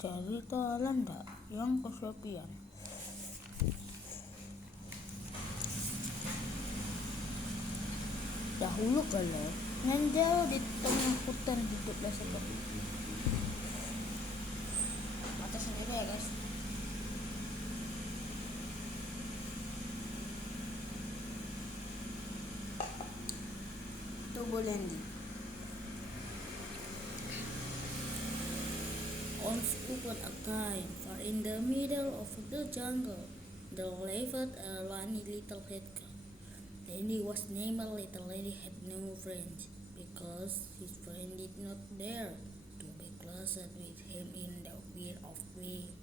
Cerita Landa yang kesepian. Dahulu kala, yang jauh di tengah hutan hiduplah seperti mata sendiri ya guys. Itu boleh nih. Once upon a time, far in the middle of the jungle, there lived a lonely little head cow. Lenny was named Little Lenny had no friends because his friend did not dare to be closer with him in the fear of being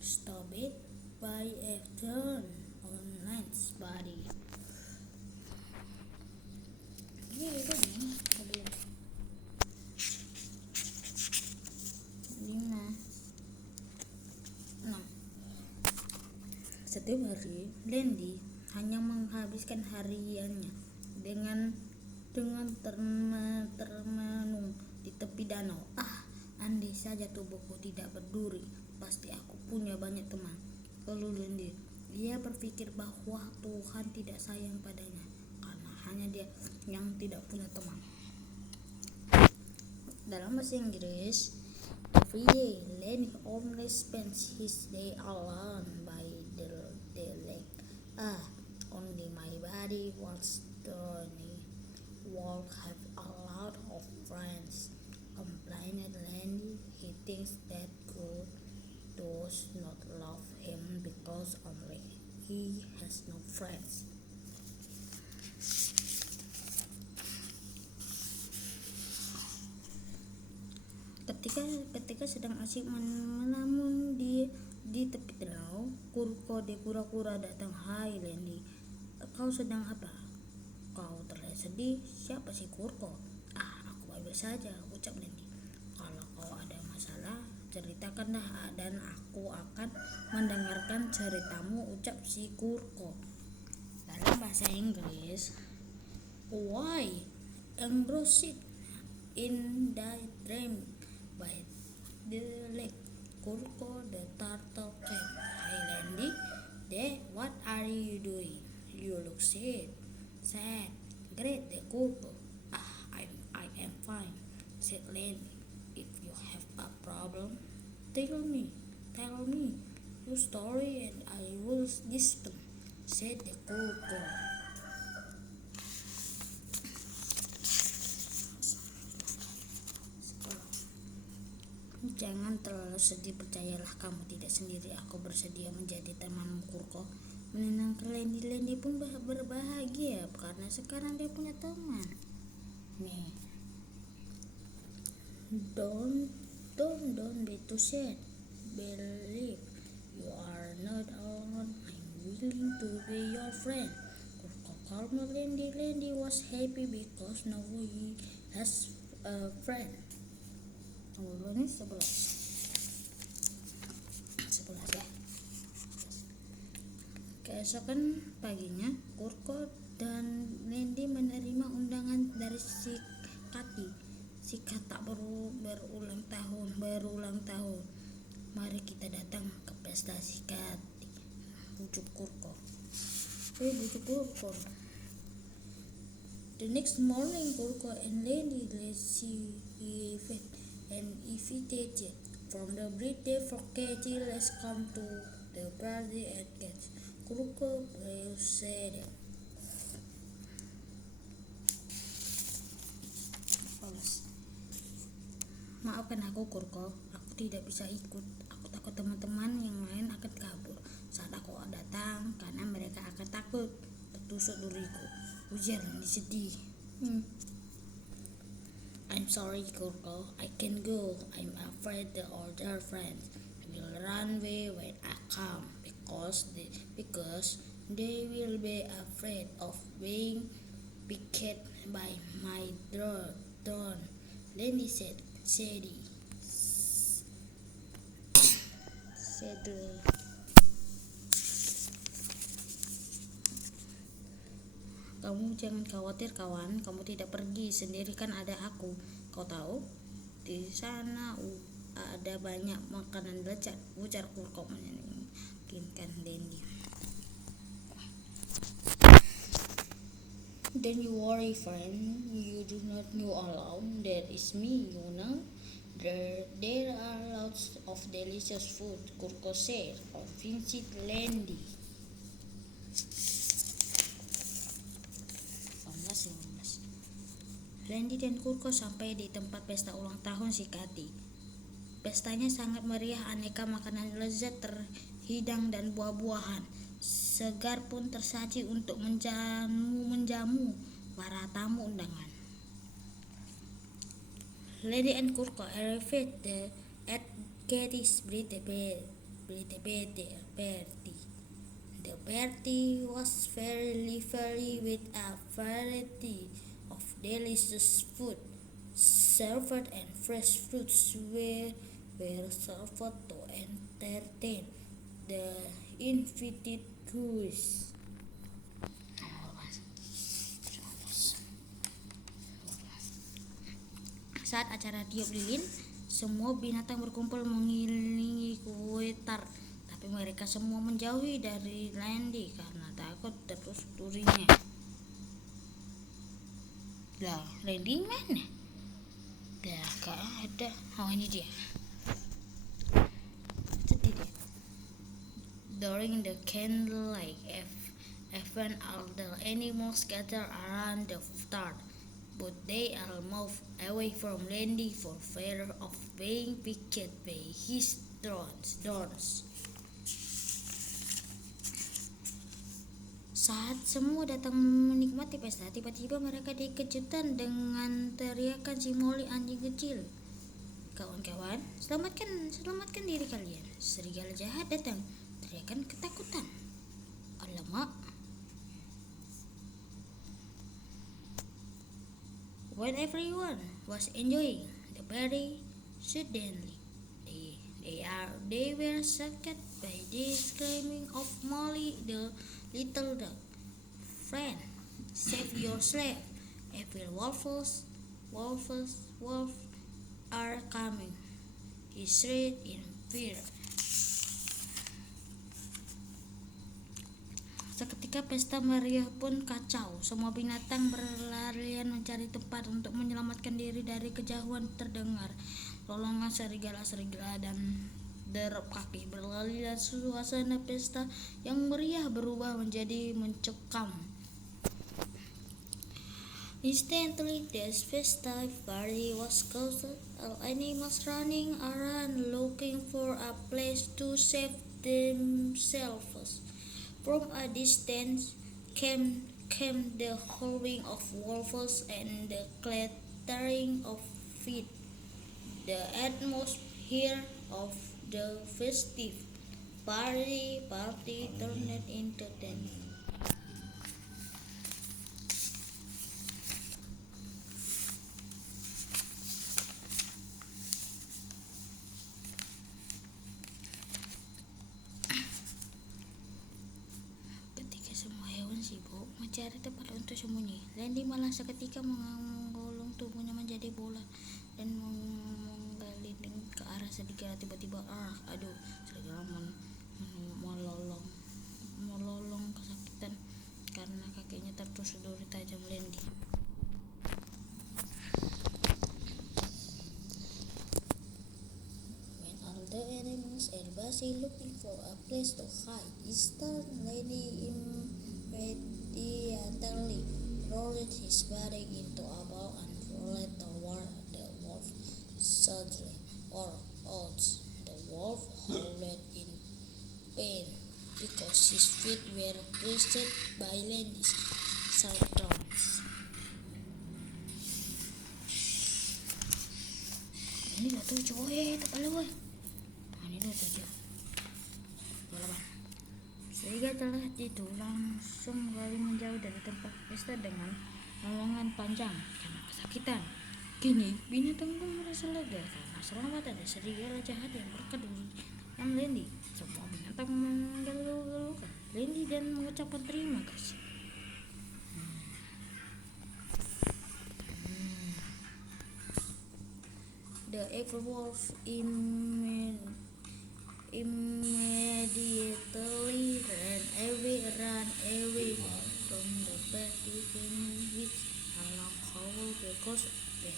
stabbed by a thorn on Lenny's body. Ini udah nih, sebelum 5, 6. Setiap hari, Lenny hanya menghabiskan hariannya dengan termenung di tepi danau. Andai saja tubuhku tidak berduri, pasti aku punya banyak teman. Lalu Lenny, dia berpikir bahwa Tuhan tidak sayang padanya karena hanya dia yang tidak punya teman. Dalam bahasa Inggris, every day Lenny only spends his day alone by the lake. Only my body wants Tony won't have a lot of friends, complained Lenny. He thinks that God does not love him because only he has no friends. Ketika sedang asik menamun di tepi danau, Kurko de kura-kura datang. Hai Lenny, kau sedang apa? Kau terlihat sedih. Siapa sih Kurko? Aku baik saja, ucap Lenny. Kalau kau ada masalah, ceritakanlah dan aku akan mendengarkan ceritamu, ucap si Kurko. Dalam bahasa Inggris, why engrossed in daydream by the lake, Kurko the turtle came. Hi Lenny, what are you doing? You look sad. Great, the Kurko. I am fine, said Lenny. If you have a problem, tell me your story and I will listen, said the Kurko. Jangan terlalu sedih, percayalah kamu tidak sendiri. Aku bersedia menjadi temanmu, Kurko. Menenangkan Lenny. Lenny pun berbahagia karena sekarang dia punya teman. Nih, don't be too sad. Believe you are not alone. I'm willing to be your friend. Kurko calmed Lenny. Lenny was happy because now he has a friend. Nomor 2 ini 11 ya. Keesokan paginya, Kurko dan Lenny menerima undangan dari si Kati. Si Kata berulang tahun. Mari kita datang ke pesta si Kati, bujuk Kurko. The next morning, Kurko and Lenny received an invitation from the birthday for Katie. Let's come to the party at Katie, Kurko said. Maafkan aku Kurko, aku tidak bisa ikut. Aku takut teman-teman yang lain akan kabur saat aku datang karena mereka akan takut tertusuk duriku, ujar Lenny sedih. I'm sorry Kurko, I can't go. I'm afraid the older friends will run away when I come because they will be afraid of being picked by my thorn, Lenny said sadly. Kamu jangan khawatir kawan, kamu tidak pergi sendiri, kan ada aku. Kau tahu, di sana ada banyak makanan lezat, ujar Kurko meyakinkan Lendi. Don't you worry, friend. You do not go alone. There is me, you know. There are lots of delicious food, Kurko said, convinced Lendi. 18. Lendi dan Kurko sampai di tempat pesta ulang tahun si Kati. Pestanya sangat meriah, aneka makanan lezat terhidang dan buah-buahan segar pun tersaji untuk menjamu para tamu undangan. Lendi and Kurko arrived at Katie's birthday party. The party was very lively with a variety of delicious food served and fresh fruits were served to entertain the invited guests. Saat acara tiup lilin, semua binatang berkumpul mengelilingi kue tart, tapi mereka semua menjauhi dari Lendi karena takut terus durinya. Lah, Lendi mana? Lah, gak ada. Oh, ini dia. Sedih dia. During the candlelight event, all the animals gather around the tart, but they all move away from Lendi for fear of being picked by his thorns. Saat semua datang menikmati pesta, tiba-tiba mereka dikejutkan dengan teriakan si Molly, anjing kecil. Kawan-kawan, selamatkan diri kalian. Serigala jahat datang. Teriakan ketakutan. Alamak. When everyone was enjoying the party, suddenly they were shocked by the screaming of Molly the little dog. Friend, save yourself. Evil wolves are coming. He shrieked in fear. Seketika pesta meriah pun kacau. Semua binatang berlarian mencari tempat untuk menyelamatkan diri dari kejauhan. Terdengar lolongan serigala dan derap kaki berlari, dan suasana pesta yang meriah berubah menjadi mencekam. Instantly, the festive party was closed. All animals running around looking for a place to save themselves. From a distance came the howling of wolves and the clattering of feet. The atmosphere of the festive party turned into tense. Sibuk mencari tempat untuk sembunyi, Lendi malah seketika menggulung tubuhnya menjadi bola dan menggelinding ke arah serigala. Tiba-tiba, aduh, serigala melolong kesakitan karena kakinya tertusuk duri tajam Lendi. When all the animals are busy looking for a place to hide, Lendi immediately rolled his body into a ball and rolled toward the wolf, suddenly or odds. The wolf howled in pain because his feet were crushed by Lendi's sharp thorns. Ini dah 7 tak boleh boy. Ini dah 7. Serigala telah itu langsung lari menjauh dari tempat pesta dengan lolongan panjang karena kesakitan. Kini binatang pun merasa lega karena selamat dari serigala jahat yang berkeduri yang Lendi. Semua binatang menggeluk-gelukkan Lendi dan mengucapkan terima kasih. The every wolf immediately ran away from the bed within which along howl because of them.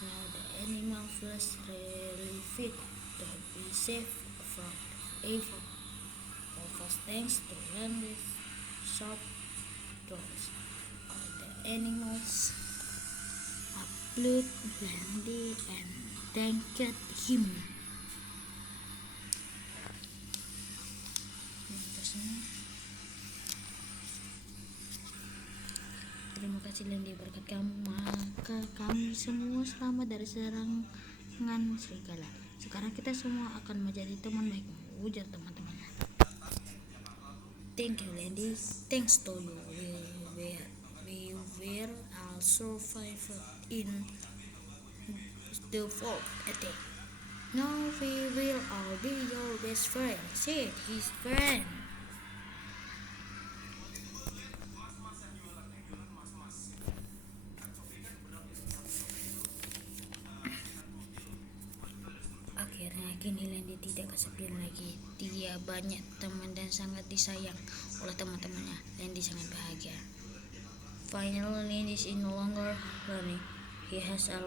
Now the animal was relieved to be safe from evil wolves thanks to Landy's sharp claws. All the animals applauded Landy and thanked him. Terima kasih Landy, berkat kamu maka kami semua selamat dari serangan serigala. Sekarang kita semua akan menjadi teman baikmu, ujar teman-temannya. Thank you Landy, thanks to you we were all survived in the fourth attack. Now we will all be your best friend, said his friend. Akhirnya kini Landy tidak kesepian lagi. Dia banyak teman dan sangat disayang oleh teman-temannya. Landy sangat bahagia. Finally, Landy is no longer lonely. He has a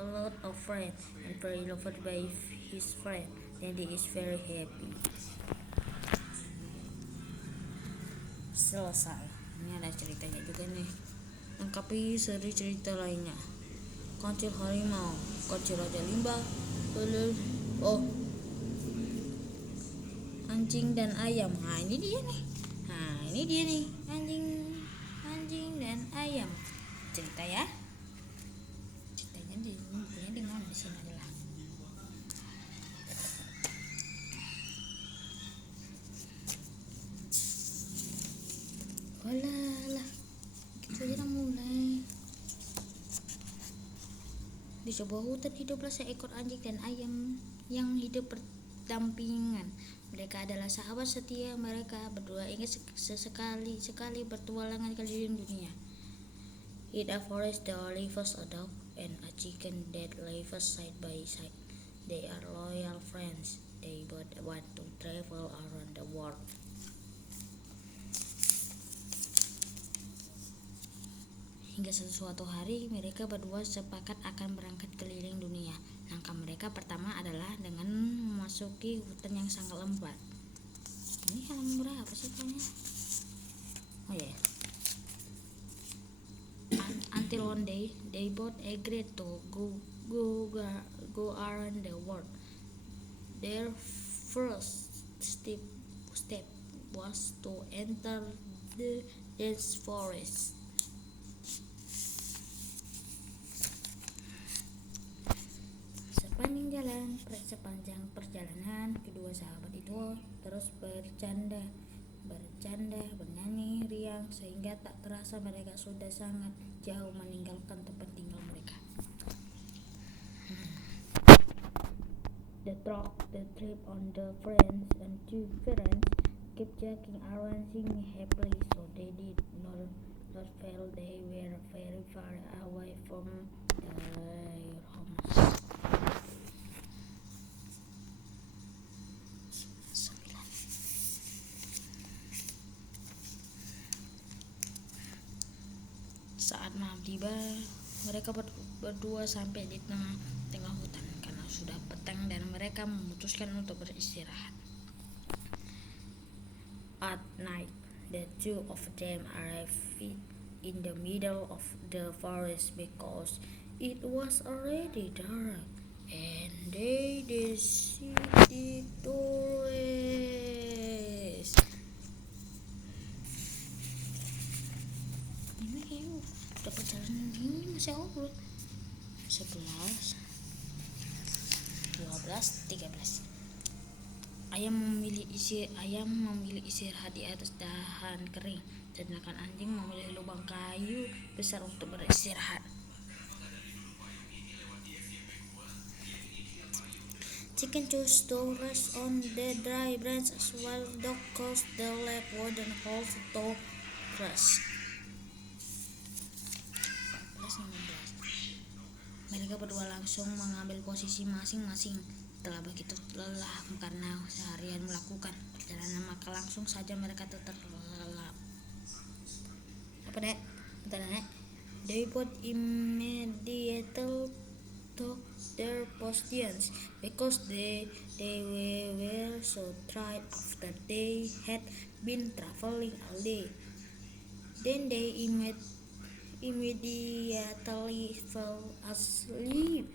lot of friends and very loved by his friend. Landy is very happy. Selesai. Ini ada ceritanya juga nih. Lengkapi seri cerita lainnya. Kancil harimau, kancil raja limbah, anjing dan ayam. Nah ini dia nih. Anjing dan ayam. Cerita ya. Ceritanya bukunya di mana, di sini adalah. Walah, gitu aja mulai. Di sebuah hutan hiduplah seekor anjing dan ayam yang hidup berdampingan. Mereka adalah sahabat setia. Mereka berdua ingin sekali bertualangan keliling dunia. In a forest there lives a dog and a chicken that live side by side. They are loyal friends. They both want to travel around the world. Hingga suatu hari mereka berdua sepakat akan berangkat keliling dunia. Langkah mereka pertama adalah dengan memasuki hutan yang sangat lebat. Ini halaman berapa sih kayaknya? Oh ya. Until one day they both agreed to go around the world. Their first step was to enter the dense forest. Sepanjang perjalanan, kedua sahabat itu terus bercanda, bernyanyi riang sehingga tak terasa mereka sudah sangat jauh meninggalkan tempat tinggal mereka. The trip on the friends and two friends kept joking around singing happily, so they did not feel they were very far away from their homes. Saat malam tiba, mereka berdua sampai di tengah hutan karena sudah petang dan mereka memutuskan untuk beristirahat. At night, the two of them arrived in the middle of the forest because it was already dark, and they decided to rest. Ini kayaknya udah perjalanan ini masih awal. 11, 12, 13. Ayam memilih istirahat di atas dahan kering, sedangkan anjing memilih lubang kayu besar untuk beristirahat. Chicken chose to rest on the dry branches while dog chose the lap wooden holes to rest. 14, 16. mereka berdua langsung mengambil posisi masing-masing. Setelah begitu lelah karena seharian melakukan perjalanan, maka langsung saja mereka terlelap. Apa dek? Bentar dek. They both immediately took their positions because they were so tired after they had been traveling all day. Then they immediately fell asleep.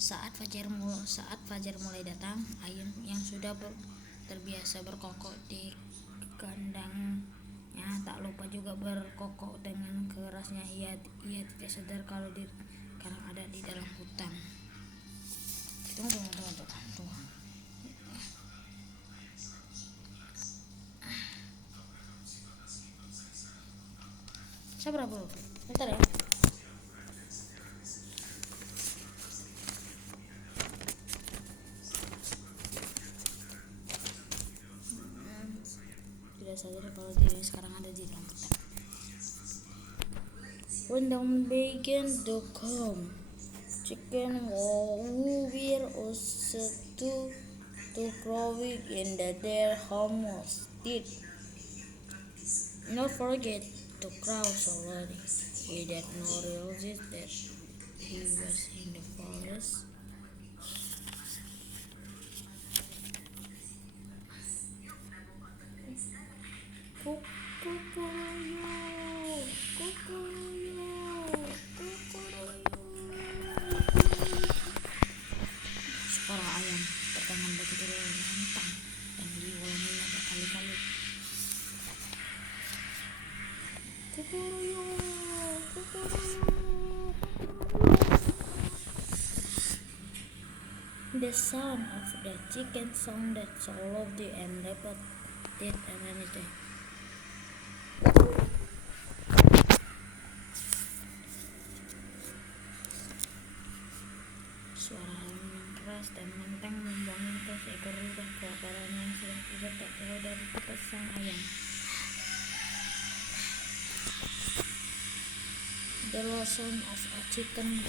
Saat fajar mulai datang, ayam yang sudah terbiasa berkokok di kandangnya tak lupa juga berkokok dengan kerasnya. Ia tidak sadar kalau sekarang ada di dalam hutan. Tunggu. Sabar bro, bentar ya. Tidak sadar kalau dirinya sekarang ada di dalam hutan. When dawn began to come, chicken were also to crowing in their home was dead. Not forget to crow slowly. He did not realize that he was in the forest. Suara ayam terdengar begitu lantang dan diulanginya berkali-kali. The sound of the chicken sounded so lovely and repeated anything. Suara ayam yang keras dan lantang membangunkan seekor rubah kelaparan yang sedang tidur tak jauh dari tempat sang ayam. The low sound of a chicken